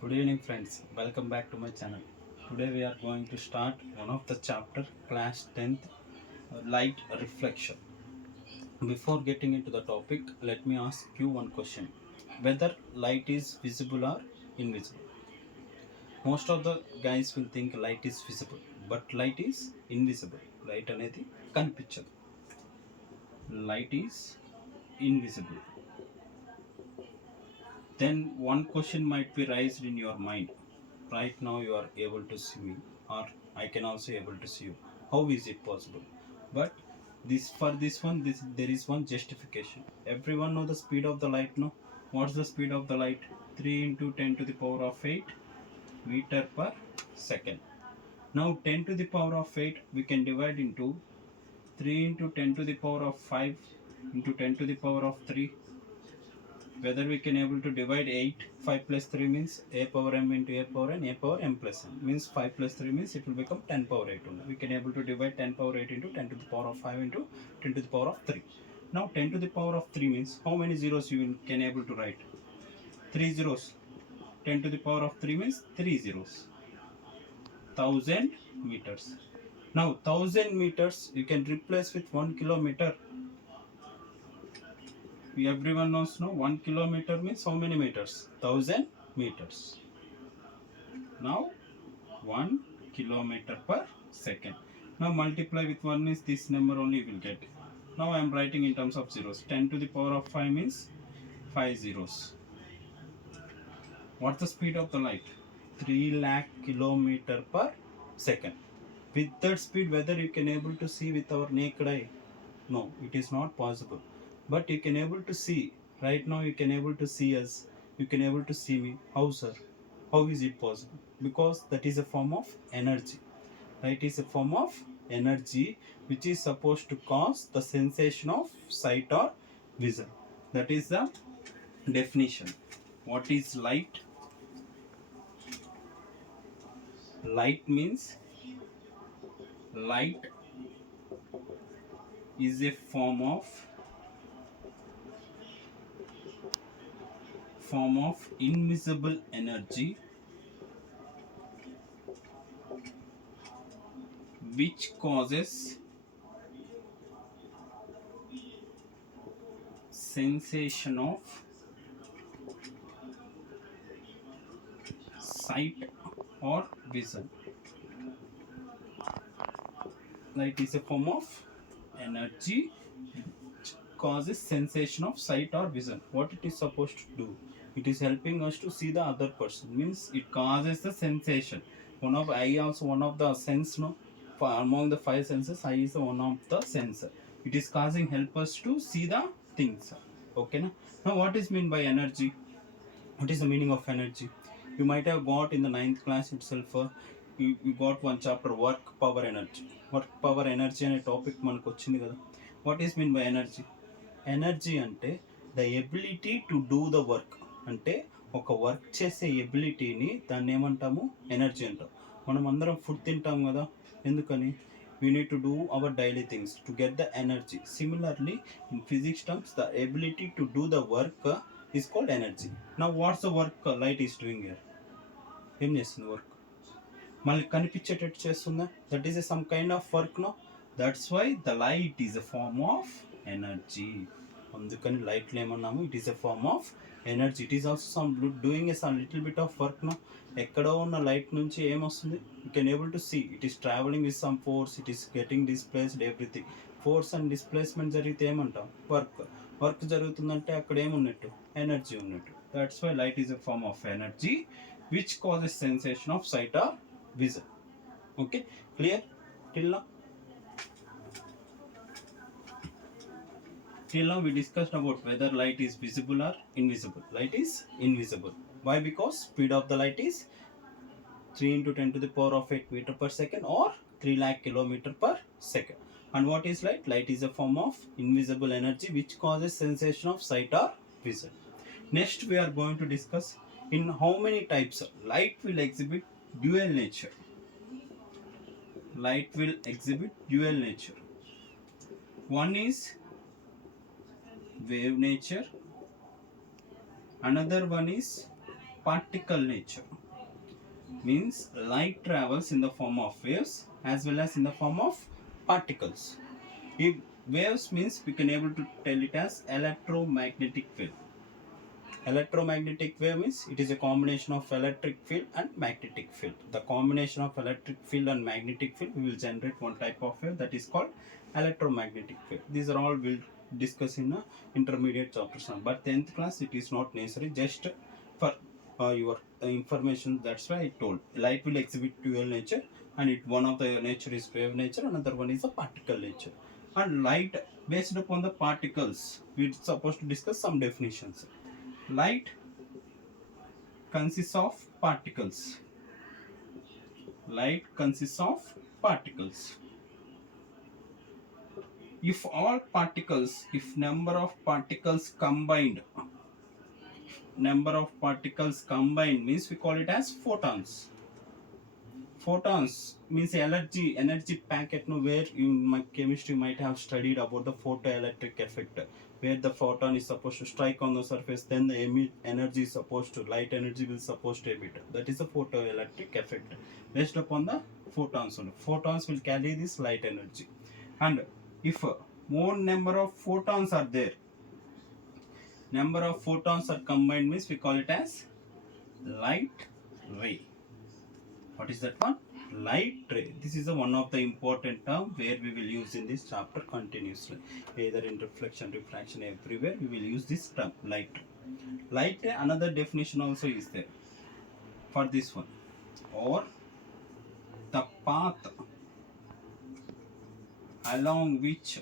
Good evening friends, welcome back to my channel. Today we are going to start one of the chapter class 10th light reflection. Before getting into the topic, let me ask you one question. Whether light is visible or invisible. Most of the guys will think light is visible, but light is invisible. Light అనేది కనిపించదు. Light is invisible. Then one question might be raised in your mind. Right now you are able to see me, or I can also able to see you. How is it possible? But this for this one, there is one justification. Everyone know the speed of the light, no? What's the speed of the light? 3 into 10 to the power of 8 meter per second. Now 10 to the power of 8 we can divide into 3 into 10 to the power of 5 into 10 to the power of 3. Whether we can able to divide 8, 5 plus 3 means a power m into a power n, a power m plus n means 5 plus 3 means it will become 10 power 8 only. We can able to divide 10 power 8 into 10 to the power of 5 into 10 to the power of 3. Now 10 to the power of 3 means how many zeros you can able to write? 3 zeros. 10 to the power of 3 means 3 zeros. 1000 meters. Now 1000 meters you can replace with 1 kilometer. Everyone knows, no, 1 kilometer means how many meters? 1000 meters. Now 1 kilometer per second. Now multiply with 1 means this number only you will get. Now I am writing in terms of zeros. 10 to the power of 5 means 5 zeros. What's the speed of the light? 3 lakh kilometer per second. With that speed, whether you can able to see with our naked eye? No, it is not possible. But you can able to see. Right now you can able to see us. You can able to see me. How, sir? How is it possible? Because that is a form of energy. Light is a form of energy which is supposed to cause the sensation of sight or vision. That is the definition. What is light? Light means light is a form of invisible energy which causes sensation of sight or vision. Light is a form of energy which causes sensation of sight or vision. What it is supposed to do? It is helping us to see the other person. Means it causes the sensation. One of eye also one of the sense, no? Among the 5 senses, eye is one of the sensor. It is causing help us to see the things. Okay, na? Now what is mean by energy? What is the meaning of energy? You might have got in the 9th class itself. You got one chapter, work power energy. Work power energy అనే topic మనకు వచ్చింది కదా. What is mean by energy? Energy అంటే the ability to do the work. అంటే ఒక work చేసే ఎబిలిటీని దాన్ని ఏమంటాము? ఎనర్జీ అంటాం. మనం అందరం ఫుడ్ తింటాం కదా, ఎందుకని? We need to do our daily things to get the energy. Similarly, in physics terms, the ability to do the work is called energy. Now what's the work light is doing here? ఏం చేస్తుంది work? మళ్ళీ కనిపించేటట్టు చేస్తుందా? That is some kind of work, no? That's why the light is a form of energy. అందుకని లైట్లో ఏమన్నాము? It is a form of energy. It is also some doing a some little bit of work, no? ఎక్కడో ఉన్న light నుంచి ఏమొస్తుంది? You can able to see it is travelling with some force, it is getting displaced, everything. Force and displacement జరిగితే ఏమంటాం? Work. Work జరుగుతుందంటే అక్కడ ఏమున్నట్టు? Energy ఉన్నట్టు. That's why light is a form of energy which causes sensation of sight or vision. Okay, clear till now? Till now we discussed about whether light is visible or invisible. Light is invisible. Why? Because speed of the light is 3 into 10 to the power of 8 meter per second or 3 lakh kilometer per second. And what is light? Light is a form of invisible energy which causes sensation of sight or vision. Next we are going to discuss in how many types light will exhibit dual nature. Light will exhibit dual nature. One is wave nature, another one is particle nature. Means light travels in the form of waves as well as in the form of particles. If waves means we can able to tell it as electromagnetic wave. Electromagnetic wave means it is a combination of electric field and magnetic field. The combination of electric field and magnetic field will generate one type of wave that is called electromagnetic wave. These are all we'll discuss in a intermediate chapters. But 10th class it is not necessary, just for your information. That's why I told light will exhibit dual nature, and one of the nature is wave nature, another one is a particle nature. And light based upon the particles, we're supposed to discuss some definitions. Light consists of particles. Light consists of particles. If all particles, if number of particles combined means we call it as photons. Photons means energy packet, no, where in my chemistry might have studied about the photoelectric effect, where the photon is supposed to strike on the surface, then the energy is supposed to, light energy will supposed to emit. That is a photoelectric effect. Based upon the photons only. Photons will carry this light energy. And if more number of photons are there, number of photons are combined means we call it as light ray. What is that one? Light ray. This is one of the important term where we will use in this chapter continuously. Either in reflection, refraction, everywhere we will use this term, light ray. Light ray, another definition also is there for this one. Or the path along which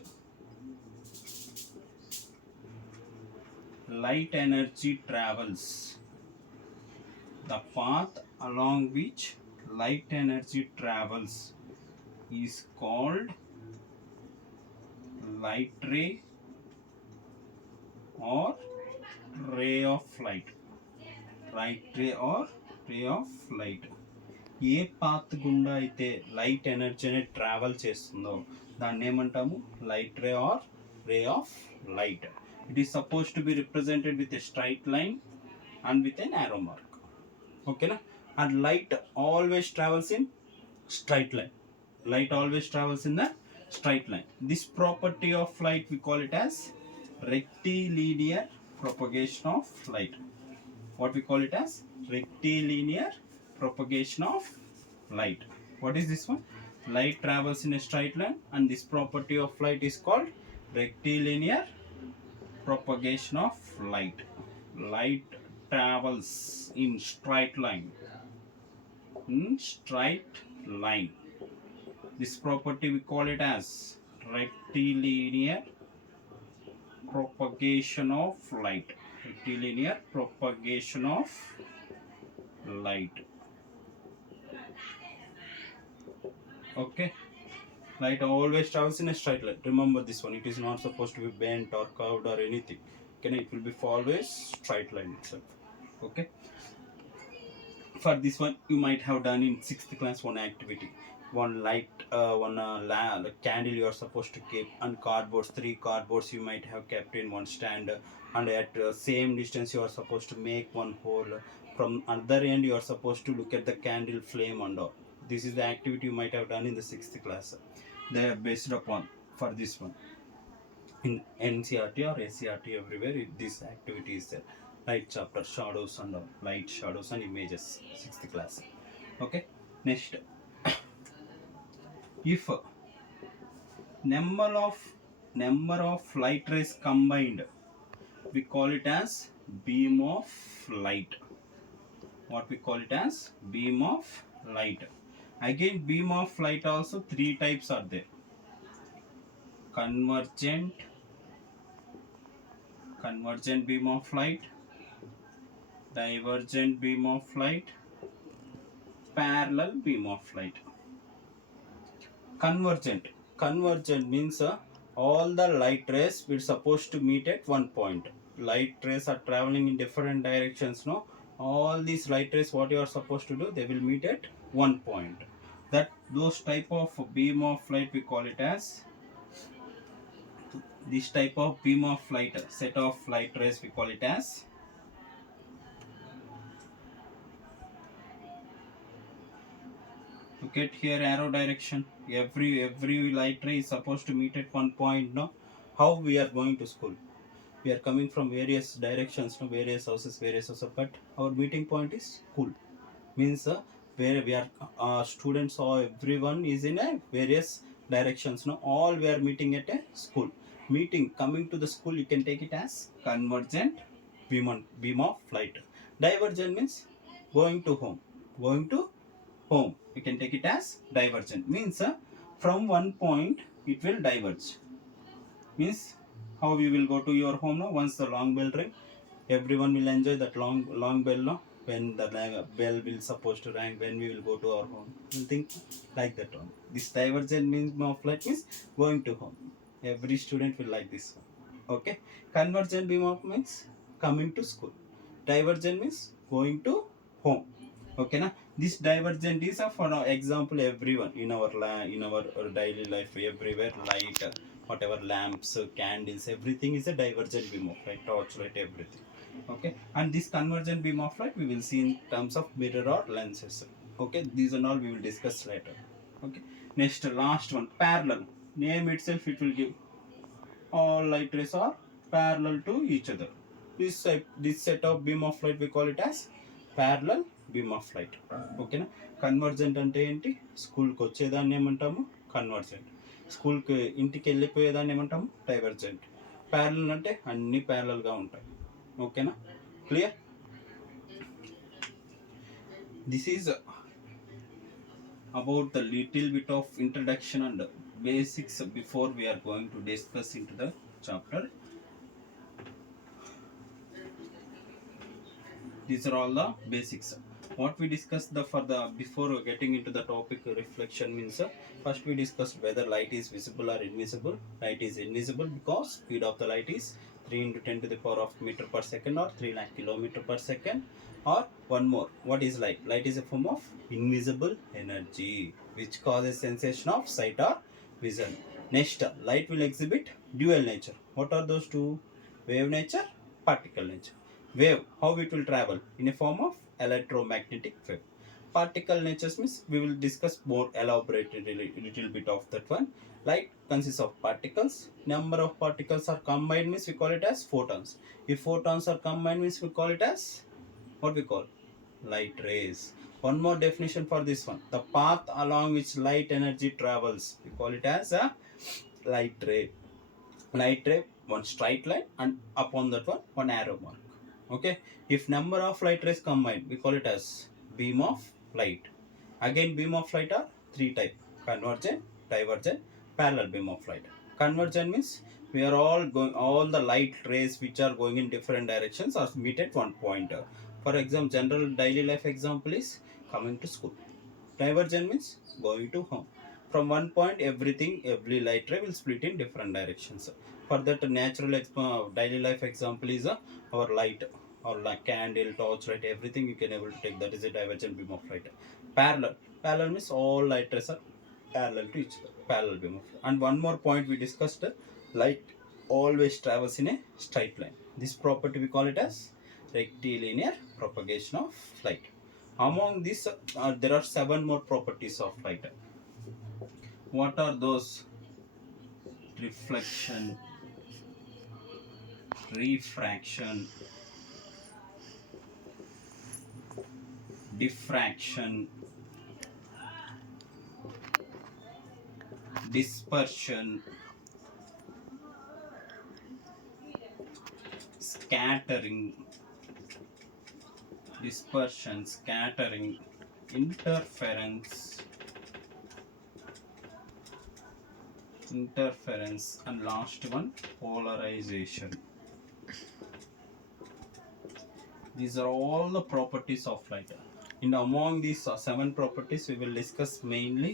light energy travels. The path along which light energy travels is called light ray or ray of light. Light ray or ray of light. ఏ path గుండా అయితే light energy అనేది travel చేస్తుందో దాన్ని ఏమంటాము? Light ray or ray of light. It is suppose to be represented with a straight line and with an arrow mark. ఓకేనా? And light always travels in straight line. Light always travels in the straight line. This property of light we call it as rectilinear propagation of light. What we call it as? Rectilinear propagation of light. What is this one? Light travels in a straight line, and this property of light is called rectilinear propagation of light. Light travels in straight line. This property we call it as rectilinear propagation of light. Rectilinear propagation of light. Okay. Light always travels in a straight line. Remember this one. It is not supposed to be bent or curved or anything. Okay, it will be always straight line itself. Okay. For this one, you might have done in 6th class one activity. One light, candle you are supposed to keep, and cardboards, 3 cardboards you might have kept in one stand, and at same distance you are supposed to make one hole. From other end you are supposed to look at the candle flame and all. This is the activity you might have done in the 6th class. They are based upon for this one. In NCRT or SCRT, everywhere this activity is there. Light chapter, shadows and all. Light, shadows and images, 6th class. Okay. Next, if number of light rays combined, we call it as beam of light. What we call it as? Beam of light. Again, beam of light also 3 types are there. Convergent beam of light, divergent beam of light, parallel beam of light. Convergent means all the light rays will supposed to meet at one point. Light rays are traveling in different directions, no? All these light rays, what you are supposed to do, they will meet at one point. Those type of beam of light we call it as, this type of beam of light, set of light rays we call it as Look at here arrow direction. Every light ray is supposed to meet at one point. No, how we are going to school? We are coming from various directions, no, various houses, but our meeting point is school. Means where we are students or everyone is in a various directions. No, all we are meeting at a school. Meeting coming to the school, you can take it as convergent beam of light. Divergent means going to home. Going to home, we can take it as divergent. Means from one point it will diverge. Means how we will go to your home now. Once the long bell ring, everyone will enjoy that long bell now. When the bell will supposed to ring, when we will go to our home, we'll think like that one. This divergent means of light means going to home. Every student will like this one. Okay. Convergent beam of means coming to school. Divergent means going to home. Okay na. This divergent is for example everyone in our daily life, everywhere light, whatever lamps, candles, everything is a divergent beam of light, torch light, everything. Okay, and this convergent beam of light we will see in terms of mirror or lenses. Okay, these and all we will discuss later. Okay, next last one, parallel. Name itself it will give all light rays are parallel to each other. This set of beam of light we call it as parallel beam of light. ఓకేనా. Convergent అంటే ఏంటి? స్కూల్కి వచ్చేదాన్ని ఏమంటాము convergent, స్కూల్కి ఇంటికి వెళ్ళిపోయేదాన్ని ఏమంటాము divergent. Parallel అంటే అన్ని ప్యారలల్గా ఉంటాయి. ఓకేనా, clear? This is about the little bit of introduction and basics before we are going to discuss into the chapter. These are all the basics. What we discussed before getting into the topic reflection means first we discussed whether light is visible or invisible. Light is invisible because speed of the light is 3 into 10 to the power of meter per second or 3 lakh kilometer per second. Or one more, what is light? Light is a form of invisible energy which causes sensation of sight or vision. Next, light will exhibit dual nature. What are those two? Wave nature, particle nature. Wave, how it will travel? In a form of electromagnetic wave. Particle natures means we will discuss more elaborated little bit of that one. Light consists of particles. Number of particles are combined means we call it as photons. If photons are combined means we call it as what we call light rays. One more definition for this one, the path along which light energy travels, we call it as a light ray. Light ray, one straight line and upon that one arrow mark. Okay, if number of light rays combined we call it as beam of light. Again beam of light are three type: convergent, divergent, parallel beam of light. Convergent means we are all the light rays which are going in different directions are meet at one point. For example, general daily life example is coming to school. Divergent means going to home. From one point, every light ray will split in different directions. For that natural daily life example is our light or like candle, torch light, everything you can able to take. That is a divergent beam of light. Parallel means all light rays are parallel to each other. Parallel beam of light. And one more point we discussed: light always travels in a straight line. This property we call it as rectilinear propagation of light. Among these, there are 7 more properties of light. What are those? Reflection, refraction, diffraction, dispersion, scattering, interference, and last one, polarization. These are all the properties of light. And among these 7 properties, we will discuss mainly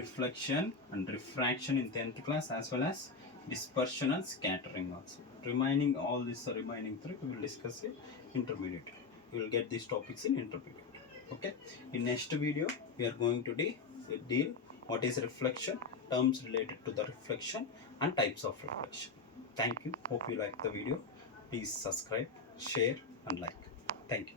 reflection and refraction in 10th class, as well as dispersion and scattering also. Remaining all these remaining 3 we will discuss in intermediate. You will get these topics in intermediate. Okay. In next video, we are going to deal what is reflection, terms related to the reflection, and types of reflection. Thank you. Hope you like the video. Please subscribe, share, and like. Thank you.